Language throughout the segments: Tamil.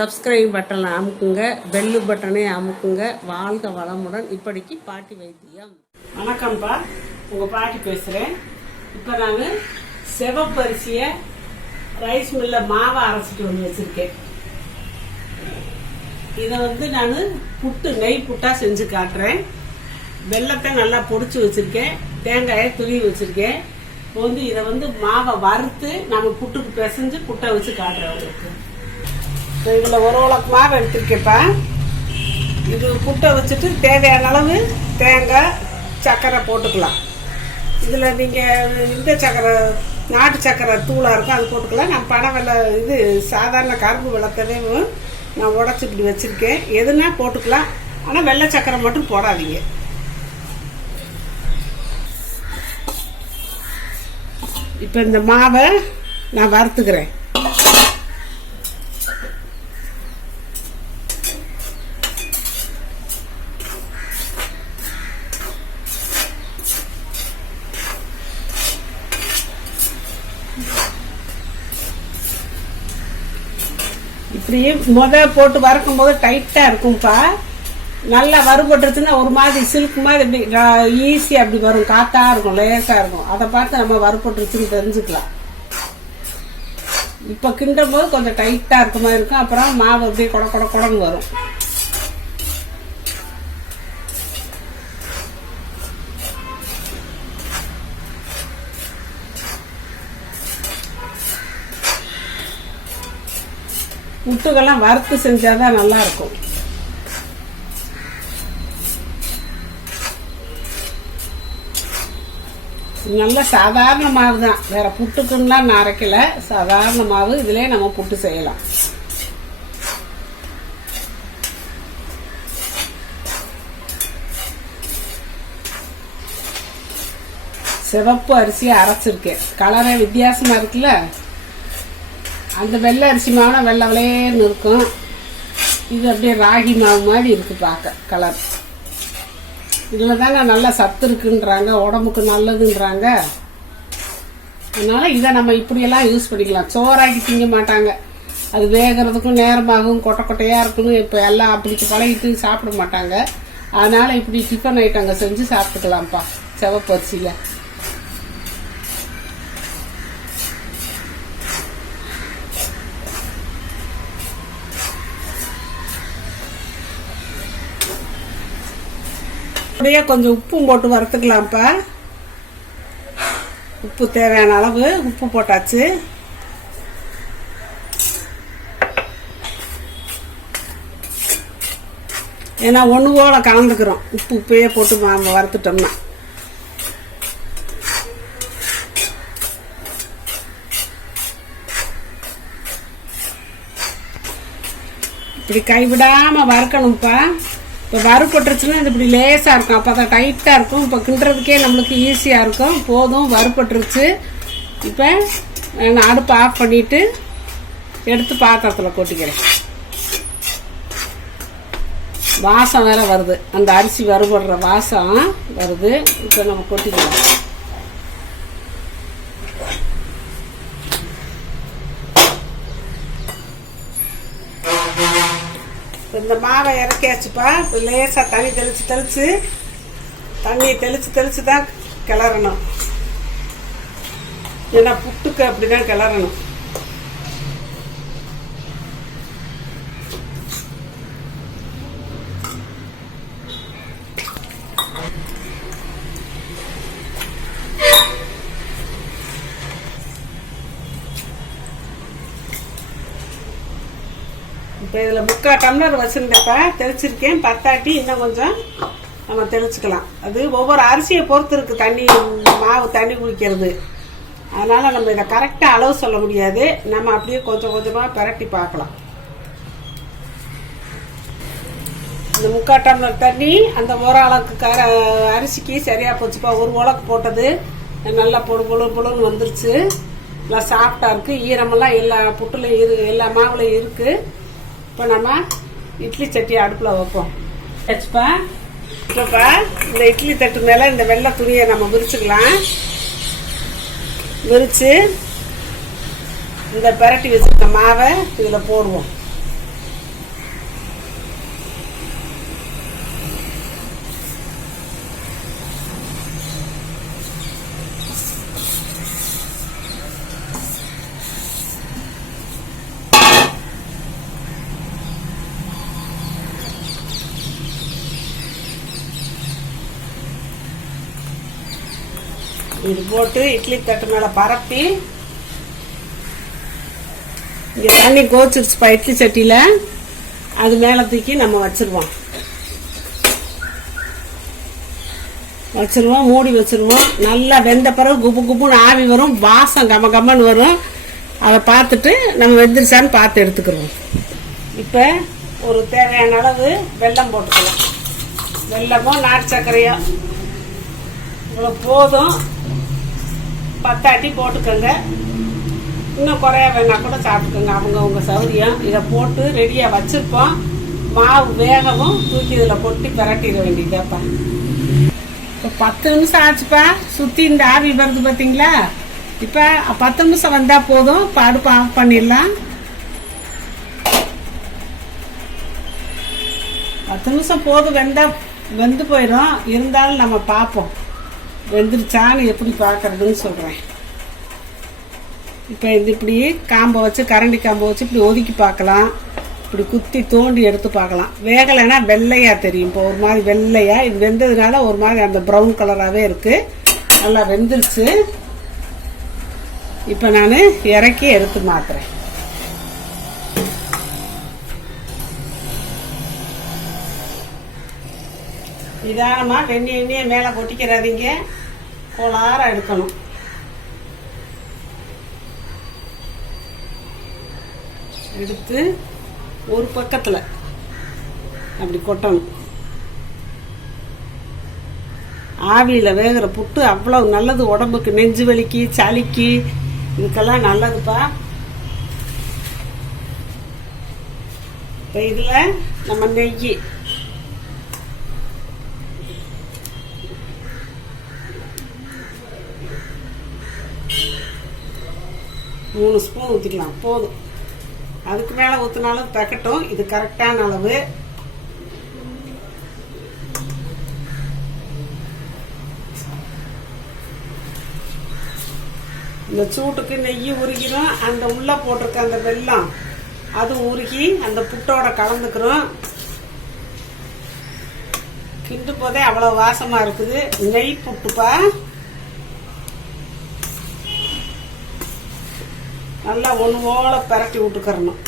சப்ஸ்கிரைப் பட்டனை அமுக்குங்க, பெல்லு பட்டனை அமுக்குங்க. வாழ்க வளமுடன். இப்படிக்கு பாட்டி வைத்தியம். வணக்கம்ப்பா, உங்கள் பாட்டி பேசுகிறேன். இப்போ நான் சிவப்பரிசியை ரைஸ் மில்லில் மாவை அரைச்சிட்டு வந்து வச்சுருக்கேன். இதை நான் நெய் புட்டாக செஞ்சு காட்டுறேன். வெல்லத்தை நல்லா பொடிச்சு வச்சுருக்கேன், தேங்காயை துருவி வச்சுருக்கேன். இப்போ இதை மாவை வறுத்து நம்ம புட்டுக்கு பிசைஞ்சு புட்டை வச்சு காட்டுறேன் உங்களுக்கு. இதில் ஒரு உலக்கு மாவு எடுத்துருக்கேப்பா. இது புட்டை வச்சுட்டு தேவையான அளவு தேங்காய் சர்க்கரை போட்டுக்கலாம். இதில் நீங்கள் இந்த சர்க்கரை நாட்டு சர்க்கரை தூளாக இருக்கும், அது போட்டுக்கலாம். நான் பனை வெள்ளை இது சாதாரண கரும்பு வெள்ளத்தவே நான் உடச்சி இப்படி வச்சுருக்கேன். எதுனா போட்டுக்கலாம், ஆனால் வெள்ளை சர்க்கரை மட்டும் போடாதீங்க. இப்போ இந்த மாவை நான் வறுத்துக்கிறேன். இப்படி போட்டு வறுக்கும் போது டைட்டாக இருக்கும்ப்பா. நல்லா வறுபட்டுருச்சுன்னா ஒரு மாதிரி சில்க் மாதிரி இப்படி ஈஸியாக அப்படி வரும், காத்தா இருக்கும், லேசாக இருக்கும். அதை பார்த்து நம்ம வறுபட்டுருச்சுன்னு தெரிஞ்சுக்கலாம். இப்போ கிண்டும் போது கொஞ்சம் டைட்டாக இருக்க மாதிரி இருக்கும். அப்புறம் மாவு அப்படியே கொடன்னு வரும். புட்டுக்கெல்லாம் வறுத்து செஞ்சாதான் நல்லா இருக்கும். நல்ல சாதாரண மாவு தான், வேற புட்டுக்குன்னா நான் அரைக்கல. சாதாரண மாவு, இதுலயே நம்ம புட்டு செய்யலாம். சிவப்பு அரிசியை அரைச்சிருக்கேன். கலரே வித்தியாசமா இருக்குல்ல. அந்த வெள்ளை அரிசி மாவுனா வெள்ளை வெள்ளையேன்னு இருக்கும். இது அப்படியே ராகி மாவு மாதிரி இருக்கு பார்க்க கலர். இதில் தானே நல்லா சத்து இருக்குன்றாங்க, உடம்புக்கு நல்லதுன்றாங்க. அதனால இதை நம்ம இப்படியெல்லாம் யூஸ் பண்ணிக்கலாம். சோறாக்கி திங்க மாட்டாங்க, அது வேகிறதுக்கும் நேரமாகும், கொட்டையாக இருக்குன்னு இப்போ எல்லாம் அப்படி பழகிட்டு சாப்பிட மாட்டாங்க. அதனால இப்படி டிஃபன் ஐட்டங்க செஞ்சு சாப்பிட்டுக்கலாம்ப்பா சிவப்பு அரிசியில். அப்படியே கொஞ்சம் உப்பும் போட்டு வறுத்துக்கலாம்ப்பா. உப்பு தேவையான அளவு உப்பு போட்டாச்சு. ஏன்னா ஒன்று போல கலந்துக்கிறோம், உப்பையே போட்டு வறுத்துட்டோம்னா. இப்படி கைவிடாம வறுக்கணும்ப்பா. இப்போ வறுபட்டுருச்சுன்னா இது இப்படி லேசாக இருக்கும், அப்போ தான் டைட்டாக இருக்கும். இப்போ கிண்டுறதுக்கே நம்மளுக்கு ஈஸியாக இருக்கும். போதும், வறுபட்டுருச்சு. இப்போ நான் அடுப்பு ஆஃப் பண்ணிவிட்டு எடுத்து பாத்திரத்தில் கொட்டிக்கிறேன். வாசம் வேற வருது, அந்த அரிசி வறுபடுற வாசம் வருது. இப்போ நம்ம கொட்டிக்கலாம். இந்த மாவை இறக்கியாச்சுப்பா. இப்போ லேசாக தண்ணி தண்ணியை தெளித்து தான் கிளறணும். ஏன்னா புட்டுக்கு அப்படி தான் கிளறணும். இப்போ இதில் 3/4 டம்ளர் வச்சுருந்தேப்பா, தெளிச்சிருக்கேன். பத்தாட்டி இன்னும் கொஞ்சம் நம்ம தெளிச்சுக்கலாம். அது ஒவ்வொரு அரிசியை பொறுத்து இருக்குது, தண்ணி மாவு தண்ணி குடிக்கிறது. அதனால் நம்ம இதை கரெக்டாக அளவு சொல்ல முடியாது. நம்ம அப்படியே கொஞ்சம் கொஞ்சமாக பிரட்டி பார்க்கலாம். இந்த 3/4 டம்ளர் தண்ணி அந்த ஒரு அளவுக்கு அரிசிக்கு சரியாக போச்சுப்பா. ஒரு உலக்கு போட்டது நல்லா பொழுன்னு வந்துருச்சு. நல்லா சாஃப்டாக இருக்குது. ஈரமெல்லாம் எல்லா புட்டுலையும் எல்லா மாவுலையும் இருக்குது. இப்போ நம்ம இட்லி சட்டி அடுப்பில் வைப்போம். வச்சுப்பா. இப்போப்பா இந்த இட்லி தட்டு மேலே இந்த வெள்ளை துணியை நம்ம விரிச்சுக்கலாம். விரித்து இந்த பிரட்டி வச்சுருக்க மாவை இதில் போடுவோம். இது போட்டு இட்லி தட்டு மேலே பரப்பி இங்கே தண்ணி கோச்சிருச்சுப்பா இட்லி சட்டியில், அது மேலே தூக்கி நம்ம வச்சிருவோம். மூடி வச்சிருவோம். நல்லா வெந்த பிறகு குப்பு குப்புன்னு ஆவி வரும், வாசம் கம கம்மன்னு வரும். அதை பார்த்துட்டு நம்ம வெந்துருச்சான்னு பார்த்து எடுத்துக்கிறோம். இப்போ ஒரு தேவையான அளவு வெல்லம் போட்டுக்கலாம். வெல்லமோ நாட்டு சர்க்கரையோ இவ்வளோ போதும். 10 அடி போட்டுக்கோங்க. இன்னும் குறையா வேணா கூட சாப்பிட்டுக்கோங்க, அவங்க சௌகரியம். இதை போட்டு ரெடியாக வச்சுருப்போம். மாவு வேகவும் தூக்கி இதில் போட்டு பிரட்டிட வேண்டியதாப்பா. இப்போ 10 நிமிஷம் ஆச்சுப்பா. சுற்றி இந்த ஆவி வருது பார்த்தீங்களா? இப்போ 10 நிமிஷம் வந்தால் போதும். இப்போ அடுப்பு ஆஃப் பண்ணிடலாம். 10 நிமிஷம் போதும். வெந்து போயிடும். இருந்தாலும் நம்ம பார்ப்போம் வெந்துருச்சான்னு. எப்படி பார்க்கறதுன்னு சொல்கிறேன். இப்போ இது இப்படி காம்பை வச்சு, கரண்டி காம்பை வச்சு இப்படி ஒதுக்கி பார்க்கலாம். இப்படி குத்தி தோண்டி எடுத்து பார்க்கலாம். வேகலைன்னா வெள்ளையாக தெரியும். இப்போ ஒரு மாதிரி வெள்ளையாக, இது வெந்ததுனால ஒரு மாதிரி அந்த ப்ரௌன் கலராகவே இருக்குது. நல்லா வெந்துருச்சு. இப்போ நான் இறக்கி எடுத்து மாத்துறேன். நிதானமாக வெந்நீர் மேலே கொட்டிக்கிறாதீங்க, கோளார எடுக்கணும். எடுத்து ஒரு பக்கத்தில் அப்படி கொட்டணும். ஆவியில் வேகிற புட்டு அவ்வளோ நல்லது உடம்புக்கு. நெஞ்சு வலிக்கு, சளிக்கு, இதுக்கெல்லாம் நல்லதுப்பா. இப்போ இதில் நம்ம நெய் 3 ஸ்பூன் ஊற்றிக்கலாம், போதும். அதுக்கு மேலே ஊற்றினாலும் தக்கட்டும். இது கரெக்டான அளவு. இந்த சூட்டுக்கு நெய் உருகிடும். அந்த உள்ள போட்டிருக்க அந்த வெல்லம் அது உருகி அந்த புட்டோட கலந்துக்கிறோம். கிண்டும் போதே அவ்வளோ வாசமாக இருக்குது. நெய் புட்டுப்பா. நல்லா ஒன்று போல பரட்டி விட்டுக்கிறணும்.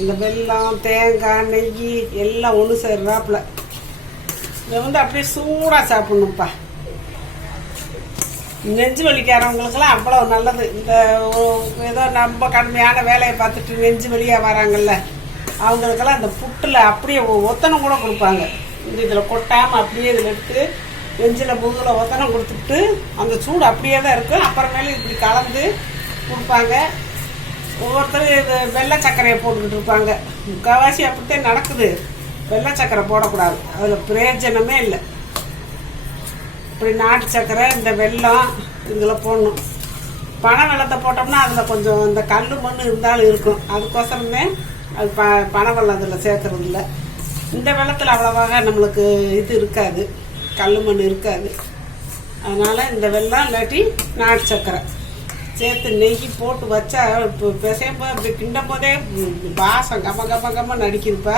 இந்த வெல்லம், தேங்காய், நெய் எல்லாம் ஒன்று சேர்றாப்புல. இதை அப்படியே சூடாக சாப்பிட்ணும்ப்பா. நெஞ்சு வலிக்காரவங்களுக்கெல்லாம் அவ்வளோ நல்லது. இந்த ஏதோ நம்ம கடுமையான வேலையை பார்த்துட்டு நெஞ்சு வலியாக வராங்கல்ல, அவங்களுக்கெல்லாம் இந்த புட்டில் அப்படியே ஒத்தனம் கூட கொடுப்பாங்க. இந்த இதில் கொட்டாமல் அப்படியே இதில் எடுத்து நெஞ்சில் முதுகில் ஒத்தனம் கொடுத்துட்டு அந்த சூடு அப்படியே தான் இருக்கும். அப்புறமேலே இப்படி கலந்து கொடுப்பாங்க. ஒவ்வொருத்தரும் இது வெள்ளை சர்க்கரையை போட்டுக்கிட்டு இருப்பாங்க. முக்கால்வாசி அப்படித்தான் நடக்குது. வெள்ளை சர்க்கரை போடக்கூடாது, அதில் பிரயோஜனமே இல்லை. இப்படி நாட்டு சர்க்கரை, இந்த வெல்லம் இதில் போடணும். பனை வெள்ளத்தை போட்டோம்னா அதில் கொஞ்சம் இந்த கல் மண் இருந்தாலும் இருக்கும். அதுக்கோசரமே அது பனை வெள்ளம் அதில் சேர்க்கறது இல்லை. இந்த வெள்ளத்தில் அவ்வளவாக நம்மளுக்கு இது இருக்காது, கல் மண் இருக்காது. அதனால் இந்த வெல்லம் இல்லாட்டி நாட்டு சர்க்கரை சேர்த்து நெய் போட்டு வச்சா இப்போ பிசையும்போது அப்படி கிண்டும் போதே வாசம் கம்ம நடிக்கிறப்ப.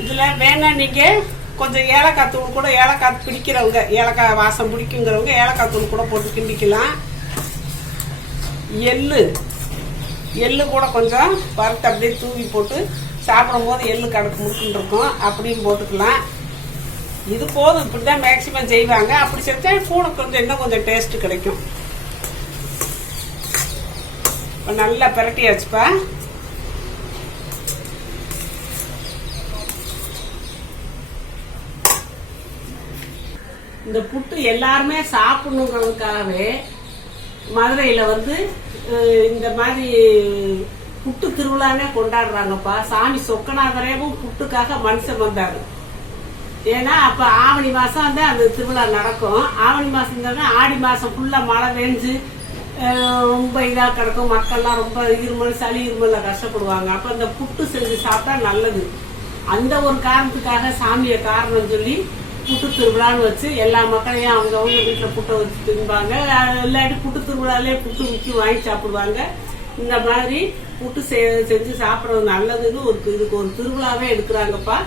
இதில் வேணா நீங்கள் கொஞ்சம் ஏலக்காய் தூள் கூட, ஏலக்காய் பிடிக்கிறவங்க, ஏலக்காய் வாசம் பிடிக்குங்கிறவங்க ஏலக்காய் தூள் கூட போட்டு கிண்டிக்கலாம். எள்ளு கூட கொஞ்சம் வறுத்து அப்படியே தூவி போட்டு சாப்பிடும் போது எள்ளு கடுப்பு முட்டுன்னு இருக்கும், அப்படியும் போட்டுக்கலாம். இது போதும். இப்படி தான் மேக்சிமம் செய்வாங்க. அப்படி செஞ்சா கூட கொஞ்சம் இன்னும் கொஞ்சம் டேஸ்ட் கிடைக்கும். இப்போ நல்லா பிரட்டியாச்சுப்பா. இந்த புட்டு எல்லாருமே சாப்பிடணுங்கிறதுக்காகவே மதுரையில் இந்த மாதிரி புட்டு திருவிழானே கொண்டாடுறாங்கப்பா. சாமி சொக்கநாதரேவும் புட்டுக்காக மனுஷன் வந்தாரு. ஏன்னா அப்ப ஆவணி மாசம் வந்து அந்த திருவிழா நடக்கும். ஆவணி மாசம் தானே, ஆடி மாசம் ஃபுல்லா மழை பெஞ்சு ரொம்ப இதாக கிடக்கும். மக்கள்லாம் ரொம்ப இருமல், சளி இருமல்ல கஷ்டப்படுவாங்க. அப்ப இந்த புட்டு செஞ்சு சாப்பிட்டா நல்லது. அந்த ஒரு காரணத்துக்காக சாமியை காரணம் சொல்லி புட்டு திருவிழான்னு வச்சு எல்லா மக்களையும் அவங்க வீட்டில் புட்டை வச்சு தின்பாங்க. இல்லாட்டி புட்டு திருவிழாலே புட்டு முக்கி வாங்கி சாப்பிடுவாங்க. இந்த மாதிரி புட்டு செஞ்சு சாப்பிட்றது நல்லதுன்னு இதுக்கு ஒரு திருவிழாவே எடுக்கிறாங்கப்பா.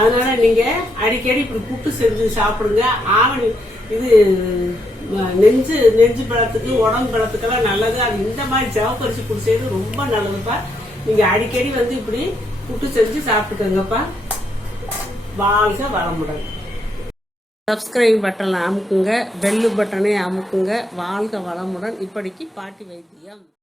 அதனால நீங்க அடிக்கடி இப்படி புட்டு செஞ்சு சாப்பிடுங்க. இது நெஞ்சு பழத்துக்கு உடம்பு பழத்துக்கெல்லாம் நல்லது. அது இந்த மாதிரி ஜவப்பரிசி குடிச்சது ரொம்ப நல்லதுப்பா. நீங்க அடிக்கடி வந்து இப்படி புட்டு செஞ்சு சாப்பிட்டுக்கோங்கப்பா. வாழ்க வளமுடன். சப்ஸ்கிரைப் பட்டனை அமுக்குங்க, பெல்லு பட்டனை அமுக்குங்க. வாழ்க வளமுடன். இப்படிக்கு பாட்டி வைத்தியம்.